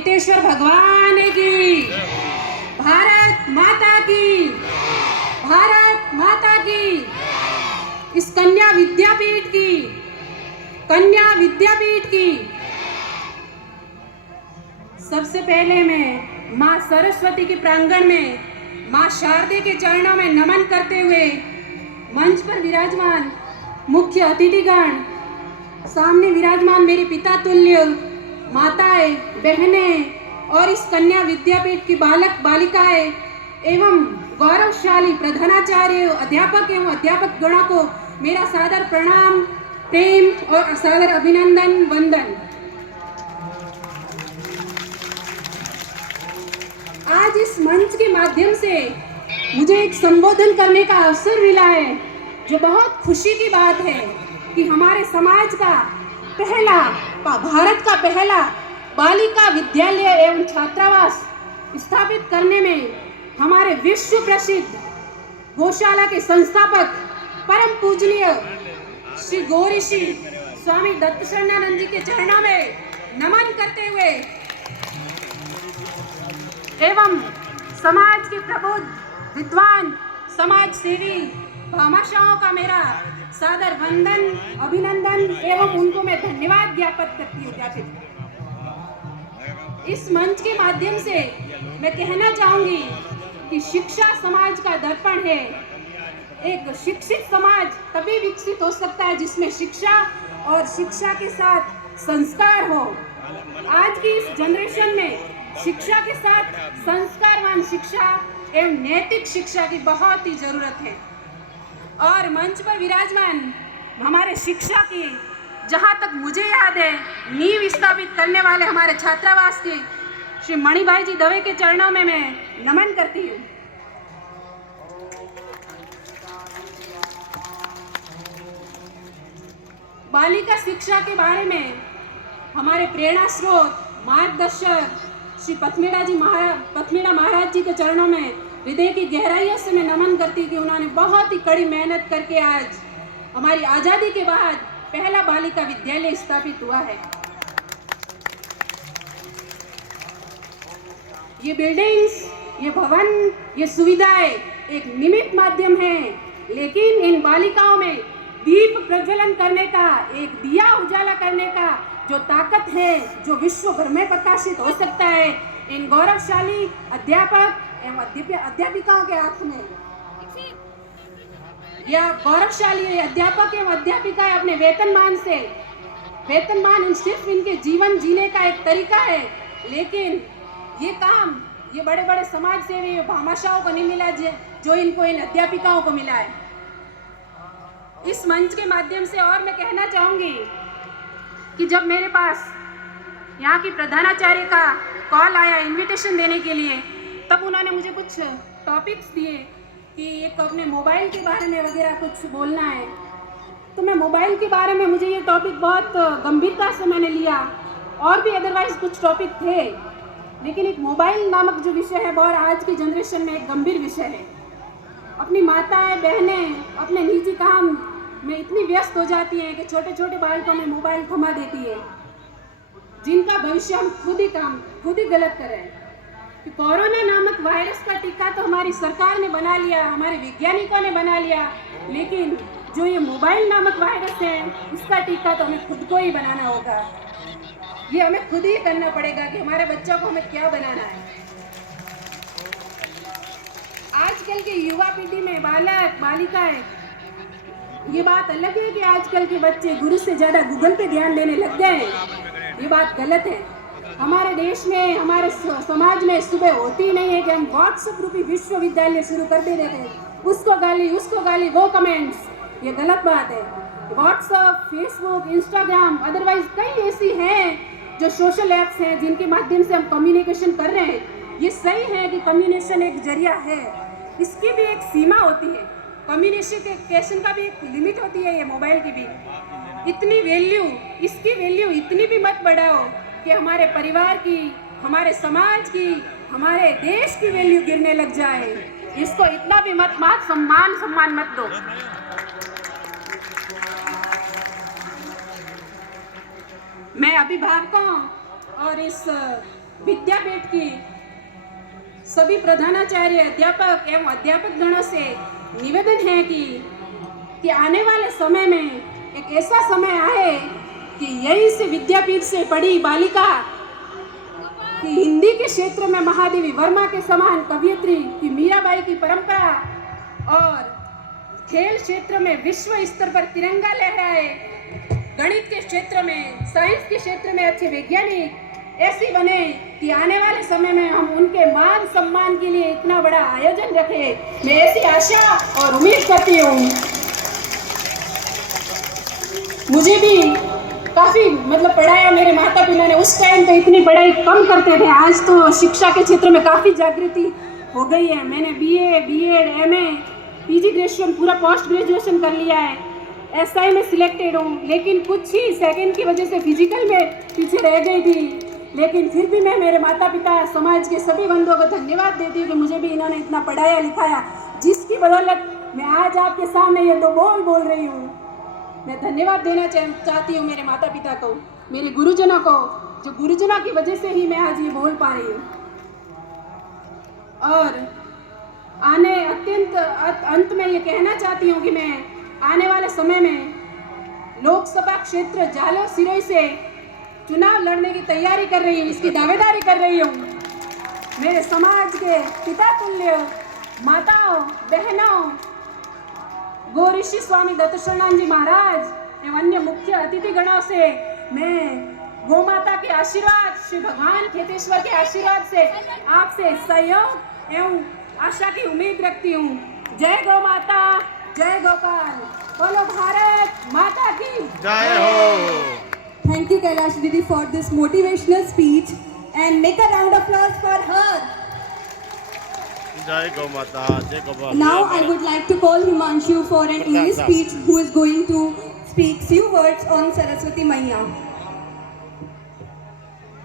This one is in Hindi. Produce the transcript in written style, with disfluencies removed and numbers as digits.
जेतेश्वर भगवान की, भारत माता की, भारत माता की, इस कन्या विद्यापीठ की, कन्या विद्यापीठ की। सबसे पहले मैं माँ सरस्वती के प्रांगण में माँ शारदे के चरणों में नमन करते हुए मंच पर विराजमान मुख्य अतिथिगण, सामने विराजमान मेरे पिता तुल्य माताएं, बहनें और इस कन्या विद्यापीठ की बालक बालिकाएं एवं गौरवशाली प्रधानाचार्य, अध्यापक एवं अध्यापक गणों को मेरा सादर प्रणाम, प्रेम और सादर अभिनंदन, वंदन। आज इस मंच के माध्यम से मुझे एक संबोधन करने का अवसर मिला है, जो बहुत खुशी की बात है कि हमारे समाज का पहला, भारत का पहला बालिका विद्यालय एवं छात्रावास स्थापित करने में हमारे विश्व प्रसिद्ध गौशाला के संस्थापक परम पूजनीय श्री गौरीश्री स्वामी दत्त शरणानंद जी के चरणों में नमन करते हुए एवं समाज के प्रबुद्ध विद्वान समाज सेवी भामाशाहों का मेरा सादर वंदन, अभिनंदन एवं उनको मैं धन्यवाद ज्ञापित करती हूँ। इस मंच के माध्यम से मैं कहना चाहूंगी कि शिक्षा समाज का दर्पण है। एक शिक्षित समाज तभी विकसित हो सकता है जिसमें शिक्षा और शिक्षा के साथ संस्कार हो। आज की इस जनरेशन में शिक्षा के साथ संस्कारवान शिक्षा एवं नैतिक शिक्षा की बहुत ही जरूरत है। और मंच पर विराजमान हमारे शिक्षा की, जहाँ तक मुझे याद है, नींव स्थापित करने वाले हमारे छात्रावास के श्री मणिभाई जी दवे के चरणों में मैं नमन करती हूँ। बालिका शिक्षा के बारे में हमारे प्रेरणा स्रोत, मार्गदर्शक श्री पथमेड़ा महाराज जी के चरणों में हृदय की गहराइयों से मैं नमन करती कि उन्होंने बहुत ही कड़ी मेहनत करके आज हमारी आज़ादी के बाद पहला बालिका विद्यालय स्थापित हुआ है। ये बिल्डिंग्स, ये भवन, ये सुविधाएं एक निमित्त माध्यम है, लेकिन इन बालिकाओं में दीप प्रज्वलन करने का, एक दिया उजाला करने का जो ताकत है, जो विश्व भर में प्रकाशित हो सकता है, इन गौरवशाली अध्यापक एवं अध्यापिकाओं के हाथ में। या गौरवशाली अध्यापक एवं अध्यापिकाएं अपने वेतनमान सिर्फ इनके जीवन जीने का एक तरीका है, लेकिन ये काम ये बड़े बड़े समाज सेवी भामाशाहों को नहीं मिला जो इनको इन अध्यापिकाओं को मिला है। इस मंच के माध्यम से और मैं कहना चाहूंगी कि जब मेरे पास यहाँ की प्रधानाचार्य का कॉल आया इनविटेशन देने के लिए, तब उन्होंने मुझे कुछ टॉपिक्स दिए कि एक अपने मोबाइल के बारे में वगैरह कुछ बोलना है। तो मैं मोबाइल के बारे में, मुझे ये टॉपिक बहुत गंभीरता से मैंने लिया। और भी अदरवाइज कुछ टॉपिक थे, लेकिन एक मोबाइल नामक जो विषय है बहुत आज की जनरेशन में एक गंभीर विषय है। अपनी माताएं, बहनें अपने निजी काम में इतनी व्यस्त हो जाती हैं कि छोटे छोटे बालकों में मोबाइल थमा देती है, जिनका भविष्य हम खुद ही गलत कर रहे हैं। कि कोरोना नामक वायरस का टीका तो हमारी सरकार ने बना लिया, हमारे वैज्ञानिकों ने बना लिया, लेकिन जो ये मोबाइल नामक वायरस है, उसका टीका तो हमें खुद को ही बनाना होगा। ये हमें खुद ही करना पड़ेगा कि हमारे बच्चों को हमें क्या बनाना है। आजकल के युवा पीढ़ी में बालक बालिकाएं, ये बात अलग है कि आजकल के बच्चे गुरु से ज्यादा गूगल पे ध्यान देने लग गए हैं। ये बात गलत है। हमारे देश में, हमारे समाज में सुबह होती ही नहीं है कि हम व्हाट्सएप रूपी विश्वविद्यालय शुरू कर देते हैं। उसको गाली, वो कमेंट्स, ये गलत बात है। व्हाट्सएप, फेसबुक, इंस्टाग्राम, अदरवाइज कई ऐसी हैं जो सोशल ऐप्स हैं जिनके माध्यम से हम कम्युनिकेशन कर रहे हैं। ये सही है कि कम्युनिकेशन एक जरिया है, इसकी भी एक सीमा होती है। कम्युनिकेशन का भी एक लिमिट होती है। ये मोबाइल की भी इसकी वैल्यू इतनी भी मत बढ़ाओ कि हमारे परिवार की, हमारे समाज की, हमारे देश की वैल्यू गिरने लग जाए। इसको इतना भी मत सम्मान मत दो। मैं अभिभावकों और इस विद्यापीठ की सभी प्रधानाचार्य, अध्यापक एवं अध्यापक गणों से निवेदन है कि आने वाले समय में एक ऐसा समय आए कि यही से विद्यापीठ से पढ़ी बालिका कि हिंदी के क्षेत्र में महादेवी वर्मा के समान कवयित्री की मीराबाई की परंपरा और खेल क्षेत्र में विश्व स्तर पर तिरंगा लहराए, गणित के क्षेत्र में, साइंस के क्षेत्र में अच्छे वैज्ञानिक ऐसी बने कि आने वाले समय में हम उनके मान सम्मान के लिए इतना बड़ा आयोजन रखें। मैं ऐसी आशा और उम्मीद करती हूँ। मुझे भी काफ़ी पढ़ाया मेरे माता पिता ने। उस टाइम पे इतनी पढ़ाई कम करते थे, आज तो शिक्षा के क्षेत्र में काफ़ी जागृति हो गई है। मैंने BA, B.Ed, MA, PG graduation, पूरा पोस्ट ग्रेजुएशन कर लिया है। SI में सिलेक्टेड हूँ, लेकिन कुछ ही सेकंड की वजह से फिजिकल में पीछे रह गई थी। लेकिन फिर भी मैं मेरे माता पिता, समाज के सभी बंधुओं को धन्यवाद देती हूँ कि मुझे भी इन्होंने इतना पढ़ाया लिखाया, जिसकी बदौलत मैं आज आपके सामने ये 2 बोल रही हूँ। मैं धन्यवाद देना चाहती हूँ मेरे माता पिता को, मेरे गुरुजनों को, जो गुरुजनों की वजह से ही मैं आज ये बोल पा रही हूँ। और आने अंत में ये कहना चाहती हूँ कि मैं आने वाले समय में लोकसभा क्षेत्र जालोर सिरोही से चुनाव लड़ने की तैयारी कर रही हूँ, इसकी दावेदारी कर रही हूँ। मेरे समाज के पिता तुल्य माताओं, बहनों, गो ऋषि स्वामी दत्तशरणानंद जी महाराज एवं अन्य मुख्य अतिथि गणों से मैं गौ माता के आशीर्वाद, श्री भगवान खेतेश्वर के आशीर्वाद से आपसे सहयोग एवं आशा की उम्मीद रखती हूँ। जय गौ माता, जय गोपाल, बोलो भारत माता की जय हो। Thank you Kailash Didi for this motivational speech and make a round of applause for her. जय गौ माता, जय Gopal. Now I would like to call Himanshu for an English speech who is going to speak few words on Saraswati Maiya.